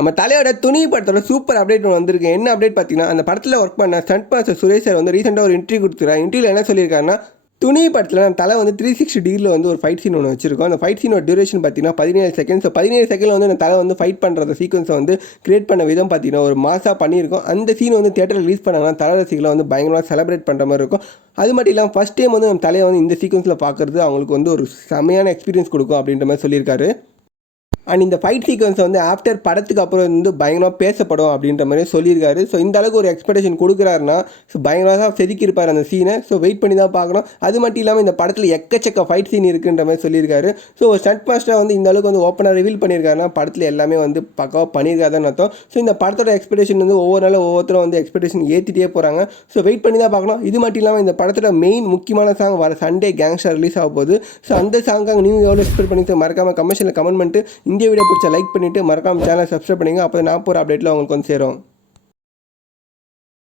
நம்ம தலையோட துணி படத்தோட சூப்பர் அப்டேட் ஒன்று வந்திருக்கு. என்ன அப்டேட் பார்த்தீங்கன்னா, அந்த படத்தில் ஒர்க் பண்ண ஸ்டண்ட் மாஸ்டர் சுரேஷ் சார் வந்து ரீசெண்டாக ஒரு இன்டர்வியூ கொடுத்துருக்காரு. இன்டர்வியூவில் என்ன சொல்லியிருக்காருன்னா, துணி படத்தில் நம்ம தலை வந்து 360 டிகிரியில் வந்து ஒரு ஃபைட் சீன் ஒன்று வச்சிருக்கோம். அந்த ஃபைட் சீனோட டியூரேஷன் பார்த்தீங்கன்னா 17 செகண்ட். ஸோ 17 செகண்டில் வந்து அந்த தலை வந்து ஃபைட் பண்ணுற சீக்வன்ஸை வந்து கிரியேட் பண்ண விதம் பார்த்தீங்கன்னா ஒரு மாசாக பண்ணியிருக்கோம். அந்த சீன் வந்து தியேட்டரில் ரிலீஸ் பண்ணாங்கன்னா தலை ரசிகளை வந்து பயங்கரமாக செலிப்ரேட் பண்ணுற மாதிரி இருக்கும். அது மட்டும் இல்லாமல் ஃபஸ்ட் டைம் வந்து நம்ம தலையை வந்து இந்த சீக்வன்ஸில் பார்க்குறது அவங்களுக்கு வந்து ஒரு செமையான எக்ஸ்பீரியன்ஸ் கொடுக்கும் அப்படின்ற மாதிரி சொல்லியிருக்காரு. அண்ட் இந்த ஃபைட் சீக்வன்ஸ் வந்து ஆஃப்டர் படத்துக்கு அப்புறம் வந்து பயங்கரமாக பேசப்படும் அப்படின்ற மாதிரி சொல்லியிருக்காரு. ஸோ இந்த அளவுக்கு ஒரு எக்ஸ்பெக்டேஷன் கொடுக்குறாருன்னா ஸோ பயங்கரமாக செதுக்கியிருப்பார் அந்த சீனை. ஸோ வெயிட் பண்ணி தான் பார்க்கணும். அது மட்டும் இல்லாமல் இந்த படத்தில் எக்கச்சக்க ஃபைட் சீன் இருக்குன்ற மாதிரி சொல்லியிருக்காரு. ஸோ ஒரு ஸ்டண்ட் மாஸ்டர் வந்து இந்த அளவுக்கு வந்து ஓப்பனாக ரிவீல் பண்ணியிருக்காருன்னா படத்தில் எல்லாமே வந்து பக்காவாக பண்ணியிருக்காருன்னு அர்த்தம். ஸோ இந்த படத்தோட எக்ஸ்பெக்டேஷன் வந்து ஒவ்வொரு நாளும் ஒவ்வொருத்தரும் வந்து எக்ஸ்பெக்டேஷன் ஏற்றிட்டே போகிறாங்க. ஸோ வெயிட் பண்ணி தான் பார்க்கணும். இது மட்டும் இல்லாமல் இந்த படத்தோட மெயின் முக்கியமான சாங் வர சண்டே கேங்ஸ்டர் ரிலீஸ் ஆக போகுது. ஸோ அந்த சாங்காக நீங்கள் எவ்வளோ எக்ஸ்பெக்ட் பண்ணி மறக்காமல் கமெண்ட்ஸில் கமெண்ட் பண்ணிட்டு இந்த வீடியோ பிடிச்ச லைக் பண்ணிவிட்டு மறக்காமல் சேனலை சப்ஸ்கிரைப் பண்ணிங்க. அப்போ நான் போகிற அப்டேட்டில் உங்களுக்கு வந்து சேரும்.